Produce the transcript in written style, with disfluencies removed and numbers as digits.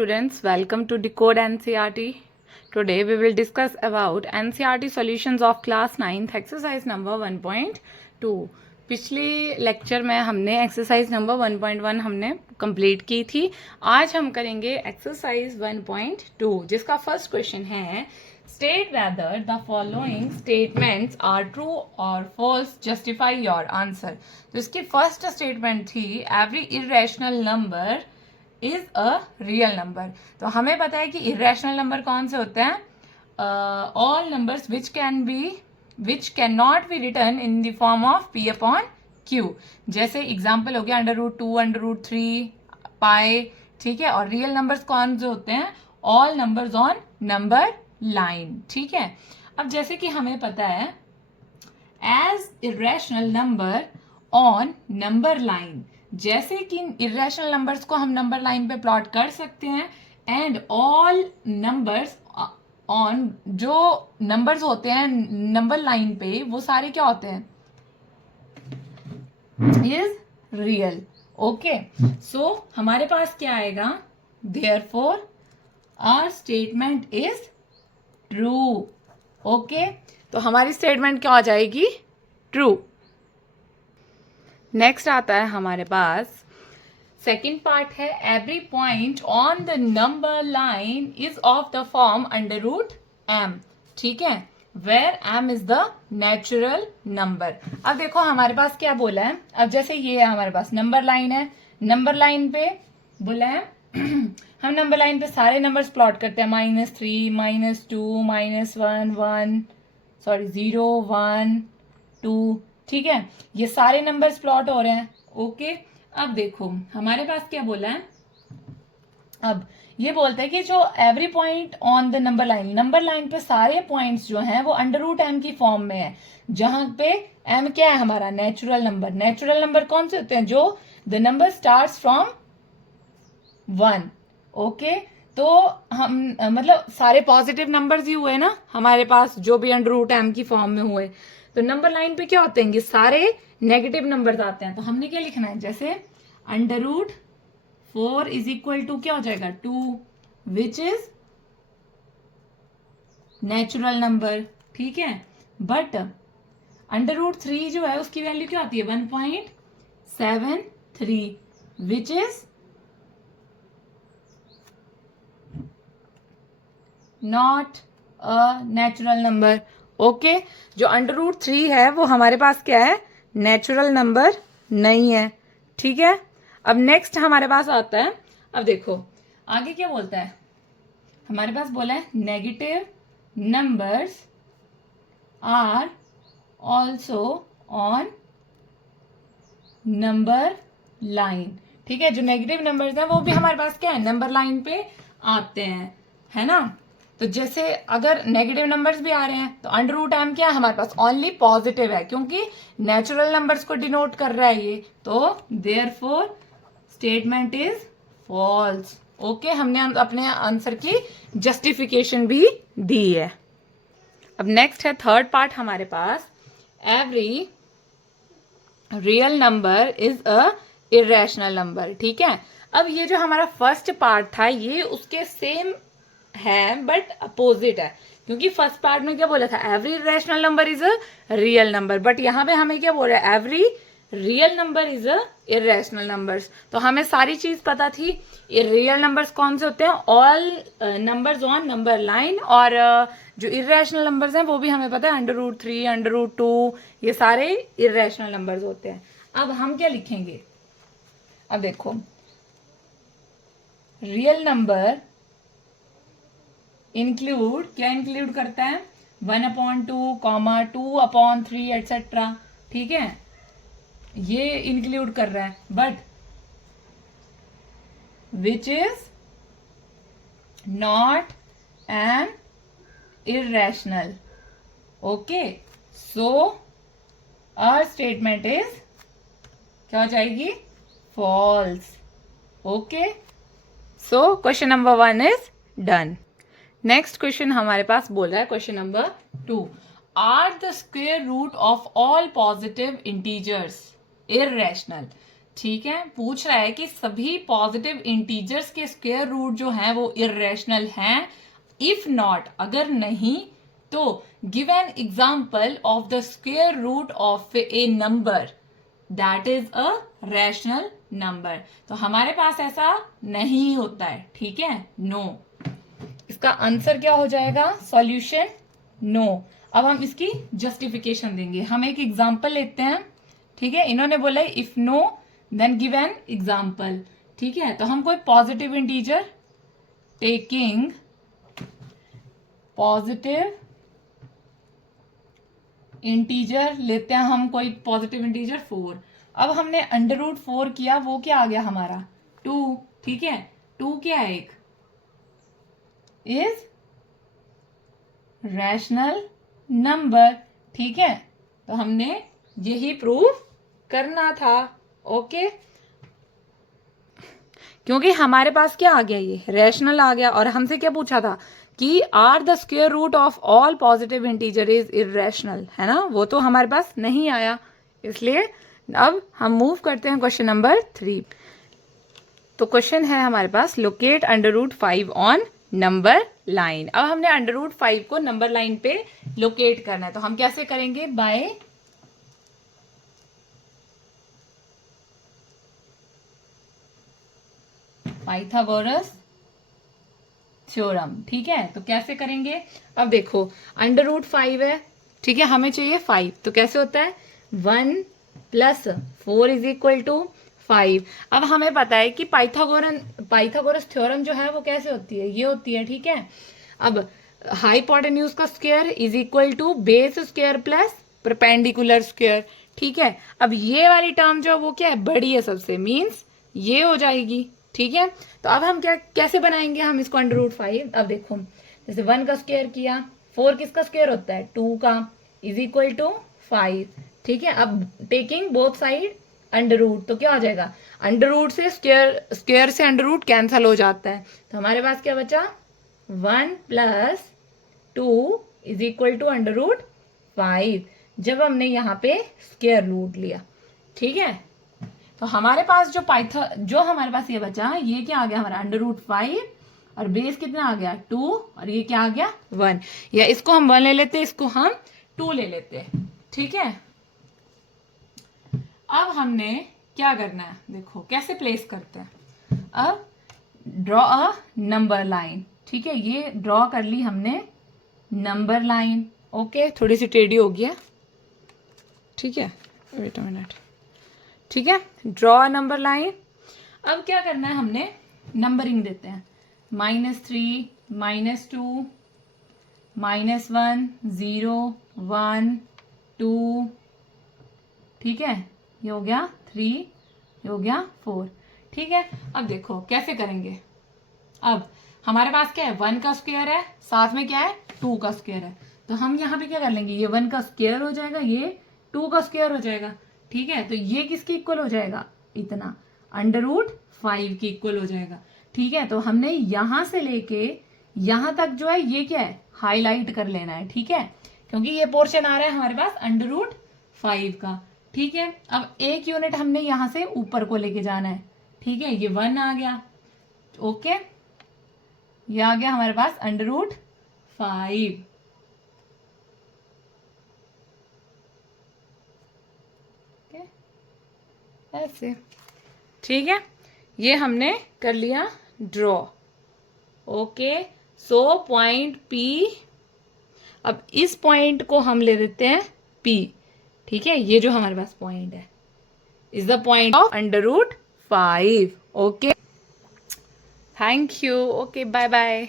Students, welcome to Decode NCERT. Today we will discuss about NCERT solutions of class 9th exercise number 1.2. पिछले lecture में हमने exercise number 1.1 हमने complete की थी. आज हम करेंगे एक्सरसाइज 1.2 जिसका फर्स्ट क्वेश्चन है state whether the following statements are true और फॉल्स, जस्टिफाई योर आंसर. तो इसकी फर्स्ट स्टेटमेंट थी every irrational number is a real number. तो हमें पता है कि इरेशनल नंबर कौन से होते हैं? All numbers which can not be return in the form of P upon Q. जैसे एग्जाम्पल हो गया √2, √3, पाई. ठीक है. और रियल नंबर्स कौन से होते हैं? All numbers on number line. ठीक है. अब जैसे कि हमें पता है as irrational number on number line, जैसे कि इरेशनल नंबर्स को हम नंबर लाइन पे प्लॉट कर सकते हैं एंड ऑल नंबर्स ऑन, जो नंबर्स होते हैं नंबर लाइन पे वो सारे क्या होते हैं? Is real. ओके. सो हमारे पास क्या आएगा? Therefore our statement is true. Okay. तो हमारी स्टेटमेंट क्या हो जाएगी? ट्रू. नेक्स्ट आता है हमारे पास सेकेंड पार्ट है every point on the number line is of the form √m. ठीक है. Where m is the natural number. अब देखो हमारे पास क्या बोला है. अब जैसे ये है हमारे पास नंबर लाइन है. नंबर लाइन पे बोला है हम नंबर लाइन पे सारे नंबर्स प्लॉट करते हैं. -3, -2, -1, 1, 0, 1, 2. ठीक है. ये सारे नंबर्स प्लॉट हो रहे हैं. ओके. अब देखो हमारे पास क्या बोला है. अब ये बोलता है कि जो every point on the number line पे सारे पॉइंट्स जो हैं वो √m की फॉर्म में है, जहां पे m क्या है? हमारा नेचुरल नंबर. नेचुरल नंबर कौन से होते हैं? जो the number starts from 1. Okay. तो हम मतलब सारे पॉजिटिव नंबर्स ही हुए ना हमारे पास, जो भी √m की फॉर्म में हुए. तो नंबर लाइन पे क्या होते हैं? ये सारे नेगेटिव नंबर्स आते हैं. तो हमने क्या लिखना है? जैसे √4 इज इक्वल टू क्या हो जाएगा? 2, विच इज नेचुरल नंबर. ठीक है. बट √3 जो है उसकी वैल्यू क्या होती है? 1.73, विच is not a natural number. Okay. जो √3 है वो हमारे पास क्या है? नेचुरल नंबर नहीं है. ठीक है. अब नेक्स्ट हमारे पास आता है. अब देखो आगे क्या बोलता है. हमारे पास बोला है negative numbers are also on number line. ठीक है. जो नेगेटिव नंबर्स हैं वो भी हमारे पास क्या है? नंबर लाइन पे आते हैं, है ना. तो जैसे अगर नेगेटिव नंबर्स भी आ रहे हैं तो √m क्या है हमारे पास? ओनली पॉजिटिव है, क्योंकि नेचुरल नंबर्स को डिनोट कर रहा है ये. तो therefore statement is false. Okay. हमने अपने आंसर की जस्टिफिकेशन भी दी है. अब नेक्स्ट है थर्ड पार्ट हमारे पास every real number is a irrational number. ठीक है. अब ये जो हमारा फर्स्ट पार्ट था ये उसके सेम है बट अपोजिट है, क्योंकि फर्स्ट पार्ट में क्या बोला था? Every irrational number is a real number. But यहाँ पे हमें क्या बोल रहा है? Every real number is a irrational numbers. तो हमें सारी चीज पता थी. रियल नंबर्स कौन से होते हैं? All numbers on number line. और जो इरेशनल नंबर्स हैं वो भी हमें पता है √3, √2, ये सारे इरेशनल नंबर्स होते हैं. अब हम क्या लिखेंगे? अब देखो रियल नंबर इंक्लूड क्या इंक्लूड करता है? 1/2, 2/3 एटसेट्रा. ठीक है. ये इंक्लूड कर रहा है. But which is not an irrational. Okay. So our statement is क्या हो जाएगी? False. Okay. So question number 1 is done. Next question हमारे पास बोल रहा है question number 2 are the square root of all positive integers irrational. ठीक है, पूछ रहा है कि सभी पॉजिटिव इंटीजर्स के स्क्वायर रूट जो हैं वो इर्रेशनल हैं। इफ नॉट, अगर नहीं तो give an example of the square root of a number that is a rational number. तो हमारे पास ऐसा नहीं होता है, ठीक है, नो। इसका आंसर क्या हो जाएगा, सॉल्यूशन नो। अब हम इसकी जस्टिफिकेशन देंगे। हम एक एग्जाम्पल लेते हैं, ठीक है। इन्होंने बोला if no then give an example, ठीक है। तो हम कोई positive integer, taking positive integer लेते हैं हम, कोई पॉजिटिव इंटीजर 4। अब हमने अंडर रूट 4 किया, वो क्या आ गया हमारा 2, ठीक है। 2 क्या है, एक इज रैशनल नंबर, ठीक है। तो हमने यही प्रूव करना था, ओके। क्योंकि हमारे पास क्या आ गया, ये रैशनल आ गया, और हमसे क्या पूछा था कि are the square root of all positive integer is irrational, है ना, वो तो हमारे पास नहीं आया। इसलिए अब हम मूव करते हैं क्वेश्चन नंबर 3। तो क्वेश्चन है हमारे पास, locate under root 5 on number line. अब हमने अंडर रूट 5 को नंबर लाइन पे लोकेट करना है। तो हम कैसे करेंगे, बाय पाइथागोरस थ्योरम, ठीक है। तो कैसे करेंगे, अब देखो अंडर रूट 5 है, ठीक है, हमें चाहिए 5। तो कैसे होता है, 1 + 4 इज इक्वल टू 5। अब हमें पता है कि पाइथागोरस थ्योरम जो है वो कैसे होती है, ये होती है, ठीक है। अब हाइपोटेन्यूज का square is equal to base square plus perpendicular square, ठीक है। अब ये वाली टर्म जो वो क्या है, बड़ी है सबसे, मीन्स ये हो जाएगी, ठीक है। तो अब हम क्या कैसे बनाएंगे हम इसको अंडर रूट 5। अब देखो, जैसे 1 का स्क्वायर किया, 4 किसका स्क्वायर होता है, 2 का, इज इक्वल टू 5, ठीक है। अब taking both side under root, तो क्या हो जाएगा, अंडर रूट से स्क्वायर से अंडर रूट कैंसल हो जाता है। तो हमारे पास क्या बचा, 1 + 2 is equal to under root 5, जब हमने यहाँ पे स्क्वायर रूट लिया, ठीक है। तो हमारे पास जो हमारे पास ये बचा, ये क्या आ गया हमारा, अंडर रूट 5, और बेस कितना आ गया 2, और ये क्या आ गया 1, या इसको हम 1 ले लेते, इसको हम 2 ले लेते, ठीक है। अब हमने क्या करना है, देखो कैसे प्लेस करते हैं। अब ड्रॉ अ नंबर लाइन, ठीक है, ये ड्रॉ कर ली हमने नंबर लाइन, ओके। थोड़ी सी टेढ़ी हो गया, ठीक है, वेट अ मिनट, ठीक है। Draw number line. अब क्या करना है, हमने नंबरिंग देते हैं, -3, -2, -1, 0, 1, 2, ठीक है, ये हो गया 3, ये हो गया 4, ठीक है। अब देखो कैसे करेंगे। अब हमारे पास क्या है, 1 का स्क्वायर है, साथ में क्या है 2 का स्क्वायर है। तो हम यहाँ पे क्या कर लेंगे, ये 1 का स्क्वायर हो जाएगा, ये 2 का स्क्वायर हो जाएगा, ठीक है। तो ये किसके इक्वल हो जाएगा, इतना, अंडर रूट 5 की इक्वल हो जाएगा, ठीक है। तो हमने यहां से लेके यहां तक जो है ये क्या है, हाईलाइट कर लेना है, ठीक है, क्योंकि ये पोर्शन आ रहा है हमारे पास अंडर रूट 5 का, ठीक है। अब एक यूनिट हमने यहां से ऊपर को लेके जाना है, ठीक है, ये 1 आ गया, ओके, ये आ गया हमारे पास अंडर रूट 5, ऐसे, ठीक है। ये हमने कर लिया draw, okay. So point P, अब इस पॉइंट को हम ले देते हैं P, ठीक है, ये जो हमारे पास पॉइंट है is the point of under root 5, okay. Thank you, okay, bye bye.